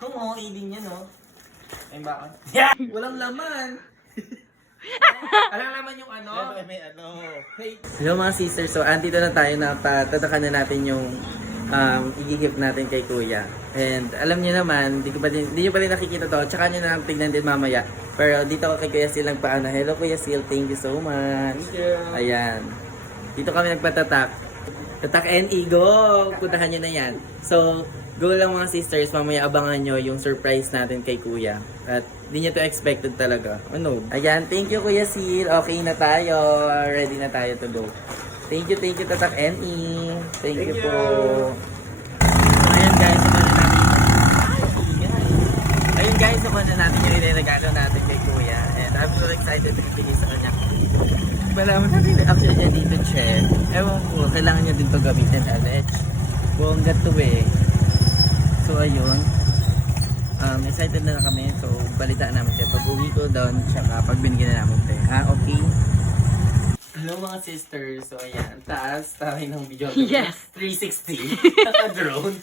Kung okay din yan, no? Ay, bakit? Walang laman. Alam naman yung ano? May ano. Hello mga sisters, so andito na tayo na patatakan na natin yung i-gift natin kay Kuya. And alam niyo naman, hindi niyo pa rin nakikita to, tsaka niyo na lang tignan din mamaya. Pero dito ko kay Kuya Sil nagpaano. Hello Kuya Sil, thank you so much. Thank you. Ayan. Dito kami nagpatatak. Tatak and go! Puntahan nyo na yan. So, go lang mga sisters, mamaya abangan nyo yung surprise natin kay Kuya. At hindi nyo to expected talaga. Ano? Ayan, thank you Kuya Sil. Okay na tayo. Ready na tayo to go. Thank you Tatak and Thank you po. So, ayan guys, ayun guys, naman na natin yung ilalagalo natin kay Kuya. And I'm so excited to bigay sa kanya. Malaman natin actually niya dito, che. Ewan ko, kailangan niya din to gamitin, Alex. Bongga to eh. So ayun. Excited na kami. So balitaan namin siya. Pag uwi ko doon, tsaka pag binigyan na namin siya. Okay? Hello mga sisters. So ayan, taas tayo ng video. Yes! 360. Naka-drone.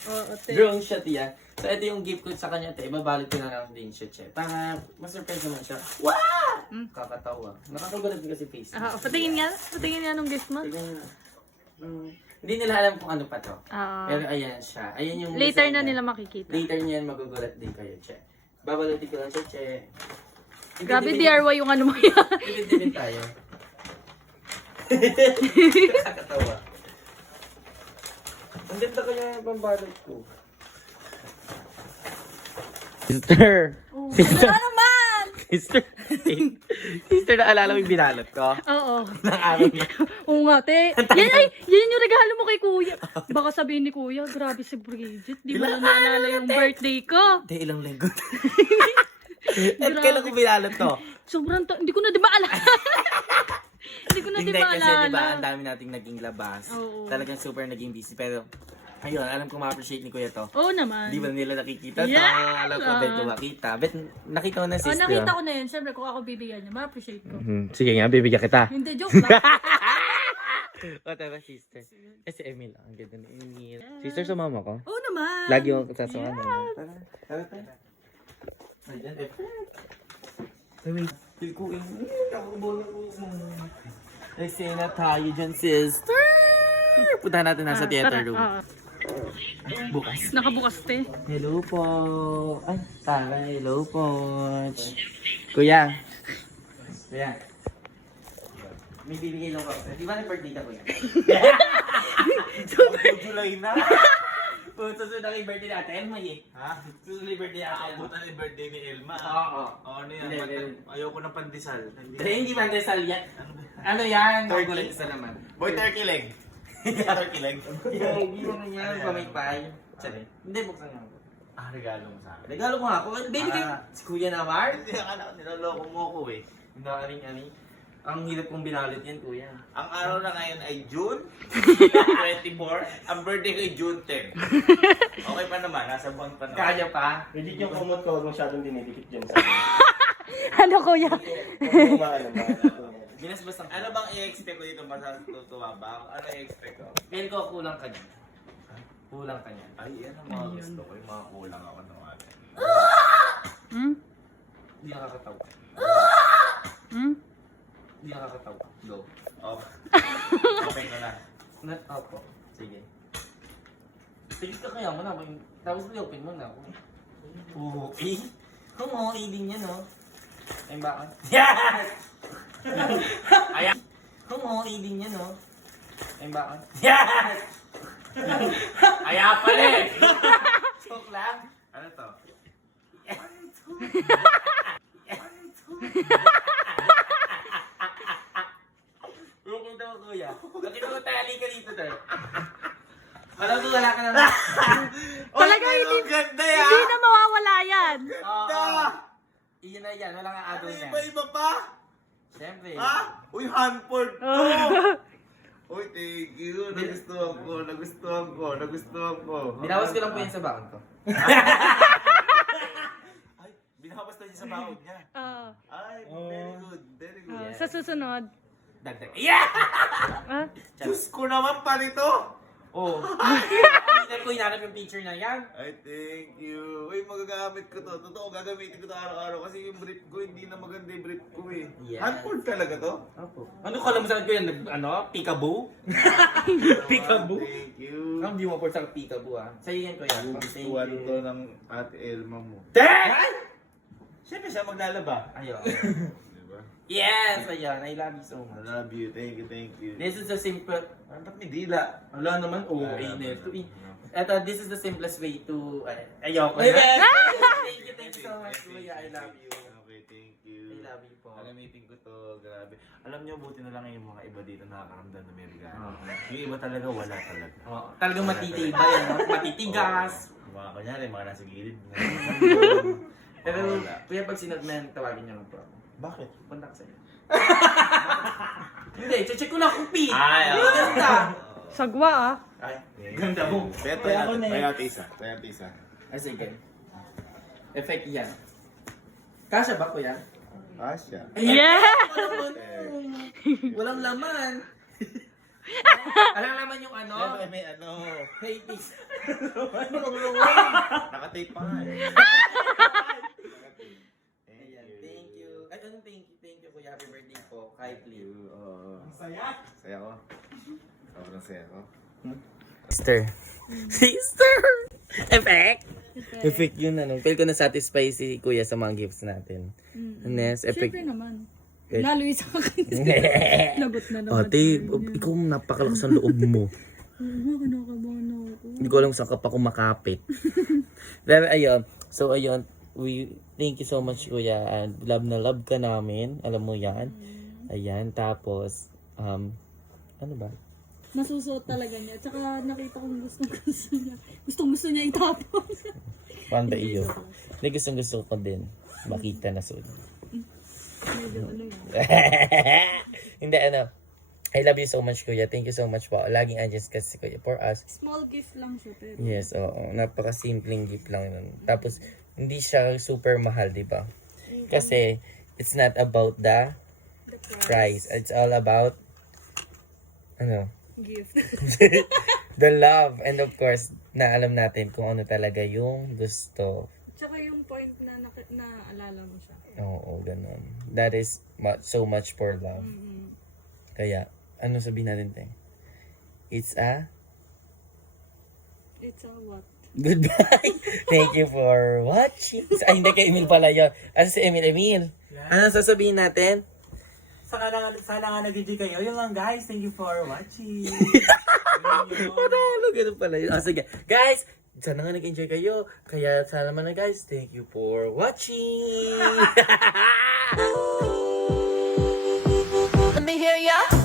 Drone shot yan. So ito yung gift ko sa kanya, te. Ibabalot ko na lang din siya, che. Para ma-surprise naman siya. Wow! Kakatawa. Nakakagulat din kasi face. Patingin nga nung gift mo. Tignan nyo. Hindi nila alam kung ano pa to. Pero ayan siya. Ayan yung Later design na niya. nila makikita. Later niya yan magugulat din kayo, che. Babalutin ko lang siya, che. Grabe DIY yung ano mo yan. Ibig tayo. Kakatawa. Ang ganda kaya yung pambalot ko. Sister! Sister! Ano naman? Sister! Sister, naalala mo yung binalot ko? Oo. Nang araw na. Oo nga, te. Yan yung regalo mo kay Kuya. Baka sabihin ni Kuya, grabe si Bridget. Di mo na naalala yung birthday ko. Hindi, ilang linggo. At kailan ko binalot to? Sobrang hindi ko na di maalala. Hindi ko na di Hindi kasi, di ba, maalala. ang dami nating naging labas. Oo. Talagang super naging busy. Pero, ayun, alam ko ma-appreciate ni Kuya to. Oo naman. Di ba nila nakikita to? Yeah! Alam ko, bet ko makita. Bet, nakita mo na Oh, sister. nakita ko na yun. Siyempre, kung ako bibigyan niya, ma-appreciate ko. Sige nga, bibigyan kita. Hindi, joke lang. O, tama, sister. Kasi Emil, ang ganda ni Emil. Sister sa mama ko. Oo naman. Lagi mo kasasama. Tara, tara. Ayan, wait. Feel ko Kasi na tayo dyan, sister. Puntahan natin nasa theater room. Bukas. Nakabukas, te. Hello po. Ay, tara. Hello po. Kuya. Kuya. May bibigay lang ako. Di ba na birthday ka, Kuya? July na. Susunod ang birthday natin, Elma eh. Ha? Susunod ang birthday natin. Abutan yung birthday ni Elma. Oo. Ano yan? Hindi. Ayoko ng pandesal. Hindi man desal yan. Ano yan? Turkey. Magulat isa naman. Boy, turkey leg. Turkey leg. Hindi naman yan. Pamay-pay. Hindi, buksan nga. Regalo mo sa akin. Regalo ko nga ako. Baby kayo. Si Kuya Namar. Hindi, akala ko niloloko mo ko eh. Hindi aring-aring. Ang hirap kong binalot yan, Kuya. Ang araw na ngayon ay June 24. Ang birthday ko ay June 10. Okay pa naman, nasa buwan pa naman. Kaya pa. Hindi yung kumot ko, huwag masyadong dinidikit dyan sa akin. Ano, Kuya? Kung kumaano ba? Binasbas ang... Ano bang i-expect ko dito? Masatutuwa ba? Ano i-expect ko? Feel ko kulang ka niyan. Kulang ka niyan. Ay, yan ang mga gusto ko. Yung mga kulang ako ng ano. Hmm? Hindi nakakatawa. Hmm? Hindi nakakatawa. Go. Oh. Open ko na. Not opo. Sige. Sige ka kaya mo na. Tapos i-open mo na ako. Oo. Eh? Kung okay din yan, no? Ay, bakit? Yes! Ayan. Kung okay din yan, no? Ay, bakit? Yes! Kaya pala eh. Joke lang. Ano to? Nakita mo, Kuya. Nakita mo, tali ka dito, sir. Alam ko, wala ka naman. Talaga, Oy, hindi, ang ganda yan. hindi na mawawala yan. Oo. Iyan na yan. Wala nga Ano add-on yan. iba-iba pa? Siyempre. Ha? Uy, Hanford to! Uy, thank you. Nagustuhan ko, nagustuhan ko, nagustuhan ko. Binawas ko lang po yan sa bakon ko. Ay, binawas na niya sa bakod niya. Oo. Ay, very good, very good. Sa susunod. Dagdag. Yeah! Ah? Diyos ko naman pa nito! Oh. Hindi ko hinanap yung picture na yan. Ay, thank you. Uy, magagamit ko to. Totoo, gagamitin ko to araw-araw kasi yung brief ko, hindi na maganda yung brief ko eh. Yes. Handford talaga to? Opo. Ano ka alam saan ko yan? Peekaboo? Peekaboo? Thank you. Ang di mo po sa peekaboo ah. Sa'yo yan ko yan. Thank Gustuhan you. to ng Ate Elma mo. Dad! Siyempre siya maglalaba. Ayun. Diba? Yes! Ayan. I love you so I much. love you. Thank you, thank you. This is the simple... Ano ba't may dila? Wala naman. Oh, Wala ay, naman. neto. Eto, this is the simplest way to... Ayoko na. Yes! Thank you so much, Kuya. I love you. Okay, thank you. I love you po. Alamitin ko to, grabe. Alam niyo, buti na lang yung mga iba dito nakakaramdam na may regalo. Oo. Yung iba talaga, wala talaga. Oh, talagang matitibay, ano? Matitigas. Oo. Mga kunyari, mga nasa gilid. Pero, Wala. kuya, pag sinagman, tawagin niyo lang po ako. Bakit? Punta ka sa'yo. Hindi, check ko lang kung P. Ay, Ang oo. ganda. Sagwa ah. Ay, ganda mo. Pero Kaya ako na eh. Kaya isa. Ah, sige. Effect yan. Kasha ba, kuya? Asya. Yeah! Walang laman. Alam naman yung ano? May ano. Hades. Nakatape pa nga eh. Ayan, thank you. Ay, anong thank you? Thank you, kuya. Happy birthday po. Kay Flip. Saya ko. Sobrang saya ko. Sister. Sister! Effect! Effect yun, ano. Feel ko na-satisfy si kuya sa mga gifts natin. Nes, effect. Siyempre naman. Eh. Lalo yung sa akin. Lagot na naman. Ate, ikaw napakalakas ang loob mo. Kinakabahan ako. Hindi ko alam saan ka pa kumakapit. Pero ayun. So ayun. Thank you so much, kuya. And love na love ka namin. Alam mo yan. Ayan. Tapos, ano ba? Nasusuot talaga niya. Tsaka nakita kong gusto niya. Gusto niya itapon. Paano ba iyo? Hindi gusto ko din. Makita na suot. Medyo ano yan. Hindi ano. I love you so much, kuya. Thank you so much po. Laging andyan kasi kuya for us. Small gift lang siya pero. Yes, oo. Napaka-simpleng gift lang yun. Tapos, hindi siya super mahal, di ba? Kasi, it's not about the price. It's all about, Gift. the love. And of course, na alam natin kung ano talaga yung gusto. Tsaka yung point na naalala mo siya. Oo, ganun. That is so much for love. Kaya, ano sabihin natin, te? It's a what? goodbye. Thank you for watching. Ay, hindi kay Emil pala yun. Ano si Emil? Ano sasabihin natin? Sana nga nag-DJ kayo. Yun lang guys, thank you for watching. Ano, ganun pala yun. Sige. Guys, sana nga nag-enjoy kayo. Kaya sana naman na guys, thank you for watching. Let me hear ya.